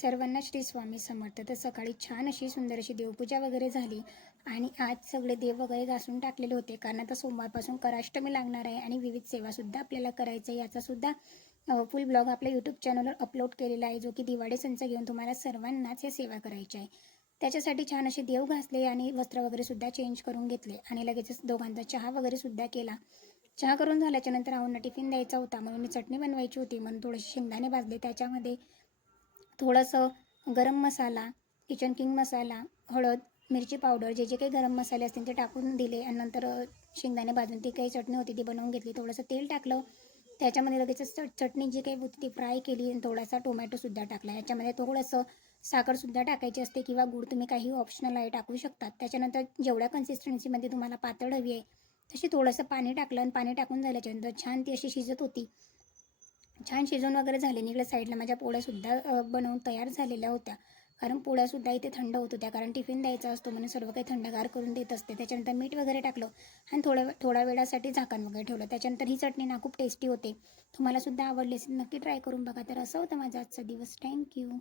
सर्वांना श्री स्वामी समर्थ. तर सकाळी छान अशी सुंदर अशी देवपूजा वगैरे झाली आणि आज सगळे देव वगैरे घासून टाकलेले होते, कारण आता सोमवारपासून कराष्टमी लागणार आहे आणि विविध सेवासुद्धा आपल्याला करायचं आहे. याचासुद्धा फुल ब्लॉग आपल्या यूट्यूब चॅनलवर अपलोड केलेला आहे, जो की दिवाळी संच घेऊन तुम्हाला सर्वांनाच या सेवा करायच्या आहे. त्याच्यासाठी छान असे देव घासले आणि वस्त्र वगैरेसुद्धा चेंज करून घेतले आणि लगेचच दोघांचा चहा वगैरेसुद्धा केला. चहा करून झाल्याच्यानंतर आऊंना टिफिन द्यायचा होता, म्हणून मी चटणी बनवायची होती, म्हणून थोडेसे शेंगदाणे भाजले. त्याच्यामध्ये थोडंसं गरम मसाला, किचन किंग मसाला, हळद, मिरची पावडर, जे जे काही गरम मसाले असतील ते टाकून दिले आणि नंतर शेंगदाणे भाजून ती काही चटणी होती ती बनवून घेतली. थोडंसं तेल टाकलं, त्याच्यामध्ये लगेचच चटणी जी काही होती ती फ्राय केली आणि थोडासा टोमॅटोसुद्धा टाकला. याच्यामध्ये थोडंसं साखरसुद्धा टाकायची असते किंवा गूळ तुम्ही काही ऑप्शनल आहे टाकू शकतात. त्याच्यानंतर जेवढ्या कन्सिस्टन्सीमध्ये तुम्हाला पातळ हवी आहे तशी थोडंसं पाणी टाकलं आणि पाणी टाकून झाल्याच्यानंतर छान ती अशी शिजत होती. छान शिजून वगैरे झाले. इकडे साईडला माझ्या पोळ्यासुद्धा बनवून तयार झालेल्या होत्या, कारण पोळ्यासुद्धा इथे थंड होत होत्या, कारण टिफिन द्यायचा असतो म्हणून सर्व काही थंडगार करून देत असते. त्याच्यानंतर मीठ वगैरे टाकलं आणि थोड्या वेळासाठी झाकण वगैरे ठेवलं. त्याच्यानंतर ही चटणी ना खूप टेस्टी होते. तुम्हालासुद्धा आवडली असेल, नक्की ट्राय करून बघा. तर असं होतं माझा आजचा दिवस. थँक्यू.